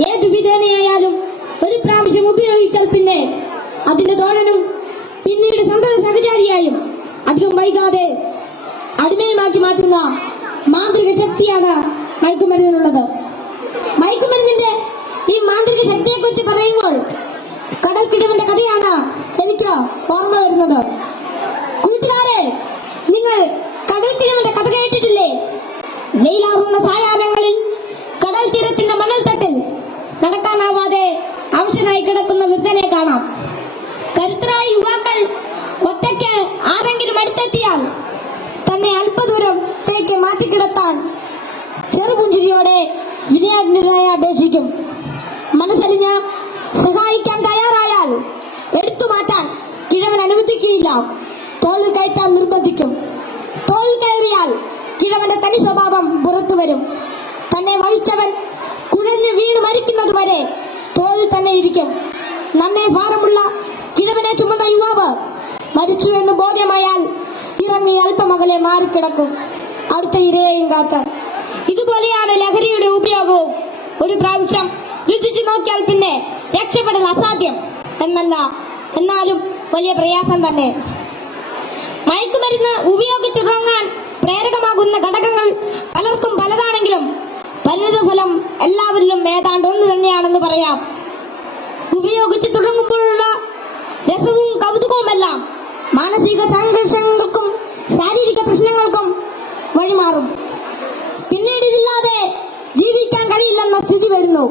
ഏതു വിധേനയായാലും ഒരു പ്രാവശ്യം ഉപയോഗിച്ചാൽ പിന്നെ അതിന്റെ തോഴനും പിന്നീട് സന്തത സഹചാരിയായും അധികം വൈകാതെ അടിമയുമാക്കി മാറ്റുന്ന മാന്ത്രിക ശക്തിയാണ് മയക്കുമരുന്നിനുള്ളത്. മയക്കുമരുന്നിന്റെ ഈ മാന്ത്രിക ശക്തിയെ കുറിച്ച് പറയുമ്പോൾ കടൽക്കിടവിന്റെ കഥയാണ് നടക്കാനാവാതെ അവശനായി കിടക്കുന്ന വൃദ്ധനെ കാണാം. കരുത്തരായ യുവാക്കൾ ഒറ്റയ്ക്ക് ആരെങ്കിലും അടുത്തെത്തിയാൽ തന്നെ അല്പദൂരം അല്പദൂരത്തേക്ക് മാറ്റിക്കിടത്താൻ ചെറുപുഞ്ചിരിയോടെ വിനയാജ്ഞരായി അപേക്ഷിക്കും. മനസ്സലിഞ്ഞ സഹായിക്കാൻ തയ്യാറായാൽ എടുത്തു മാറ്റാൻ കിഴവൻ അനുവദിക്കുകയില്ല. തോളിൽ കയറ്റാൻ നിർബന്ധിക്കും. തോളിൽ കയറിയാൽ കിഴവന്റെ തനി സ്വഭാവം പുറത്തു വരും. തന്നെ വഹിച്ചവൻ വീണ് മരിക്കുന്നത് വരെ തോളിൽ തന്നെ ഇരിക്കും. നന്നേ ഭാരമുള്ള കിഴവനെ ചുമന്ന യുവാവ് മരിച്ചു എന്ന് ബോധ്യമായാൽ ഇറങ്ങി അല്പമകലെ മാറിക്കിടക്കും. അടുത്ത ഇരയെയും കാത്ത്. ഇതുപോലെയാണ് ലഹരിയുടെ ഉപയോഗവും. ഒരു പ്രാവശ്യം രുചിച്ചു നോക്കിയാൽ പിന്നെ രക്ഷപ്പെടൽ അസാധ്യം. എന്നല്ല എന്നാലും വലിയ പ്രയാസം തന്നെ. മയക്കുമരുന്ന് ഉപയോഗിച്ചിറങ്ങാൻ പ്രേരകമാകുന്ന ഘടകങ്ങൾ പലർക്കും പലതാണെങ്കിലും പരിണിത ഫലം എല്ലാവരിലും ഏതാണ്ട് ഒന്ന് തന്നെയാണെന്ന് പറയാം. ഉപയോഗിച്ച് തുടങ്ങുമ്പോഴുള്ള രസവും കൗതുകവുമെല്ലാം മാനസിക സംഘർഷങ്ങൾക്കും ശാരീരിക പ്രശ്നങ്ങൾക്കും വഴിമാറും. പിന്നീട് ഇതില്ലാതെ ജീവിക്കാൻ കഴിയില്ലെന്ന സ്ഥിതി വരുന്നു.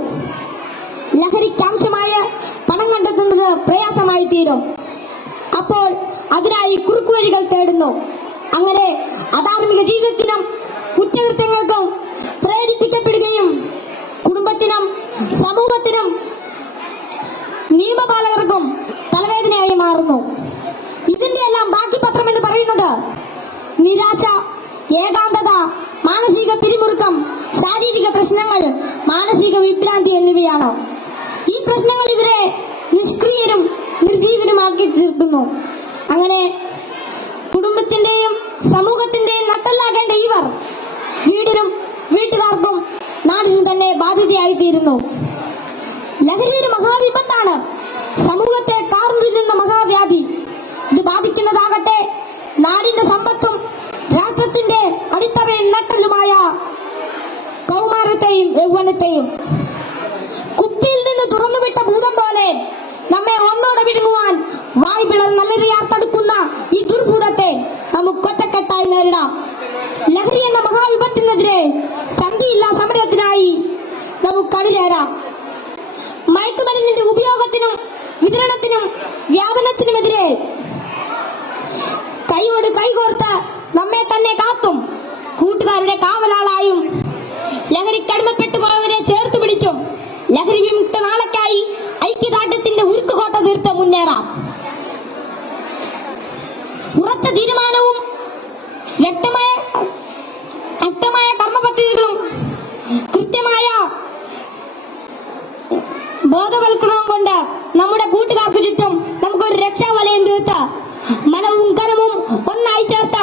ലഹരിക്കാംശമായ പണം കണ്ടെത്തുന്നത് പ്രയാസമായി തീരും. അപ്പോൾ അതിനായി കുറുക്കുവഴികൾ തേടുന്നു. അങ്ങനെ അധാർമിക ജീവിതത്തിനും കുറ്റകൃത്യങ്ങൾക്കും എല്ലാം ബാക്കി എന്ന് പറയുന്നത്. നിരാശ ഏകാന്തത മാനസിക പിരിമുറുക്കം ശാരീരിക പ്രശ്നങ്ങൾ മാനസിക വിഭ്രാന്തി എന്നിവയാണ്. ഈ പ്രശ്നങ്ങൾ ഇവരെ നിഷ്ക്രിയരും നിർജീവനുമാക്കി തീർക്കുന്നു. അങ്ങനെ കുടുംബത്തിന്റെയും സമൂഹത്തിന്റെയും നട്ടല്ലാകേണ്ട ഇവർ വീടിനും വീട്ടുകാർക്കും നാടിനും തന്നെ ബാധ്യതയായി തീരുന്നു ലഹരി ഒരു മഹാവിപത്താണ് സമൂഹത്തെ കാർന്നു മഹാവ്യാധി ഇത് ബാധിക്കുന്നതാകട്ടെ. നാടിന്റെ സമ്പത്തും രാഷ്ട്രത്തിന്റെ അടിത്തറയും നട്ടലുമായ കൗമാരത്തെയും യൗവനത്തെയും. കുപ്പിയിൽ നിന്ന് തുറന്നുവിട്ട ഭൂതം പോലെ നമ്മെ ഒന്നോടെ വിഴുങ്ങുവാൻ വായ്പിളർ നല്ലറിയാർ തടുക്കുന്ന ഈ ദുർഭൂതത്തെ നമുക്ക് ഒറ്റക്കെട്ടായി നേരിടാം. ലഹരി എന്ന മഹാവിപത്തിനെതിരെ സന്ധിയില്ല സമരത്തിനായി നമുക്ക് അണിചേരാം. മയക്കുമരുന്നിന്റെ ഉപയോഗത്തിനും വിതരണത്തിനും വ്യാപനത്തിനുമെതിരെ കൈയോട് കൈകോർത്ത് നമ്മെ തന്നെ കാത്തും. കൂട്ടുകാരുടെ കാവലാളായും ലഹരിക്കടിമപ്പെട്ടു പോയവരെ ചേർത്ത് പിടിച്ചും ലഹരി വിമുക്ത നാളക്കായി ഐക്യദാർഢ്യത്തിന്റെ ഉരുക്കുകോട്ട തീർത്ത് മുന്നേറാം. ഉറച്ച തീരുമാനവും വ്യക്തമായ വ്യക്തമായ കർമ്മപദ്ധതികളും കൃത്യമായ ബോധവൽക്കരണവും കൊണ്ട് നമ്മുടെ കൂട്ടുകാർക്ക് ചുറ്റും നമുക്കൊരു രക്ഷാവലയം തീർത്ത് മനവും കരവും ഒന്നായി ചേർത്ത്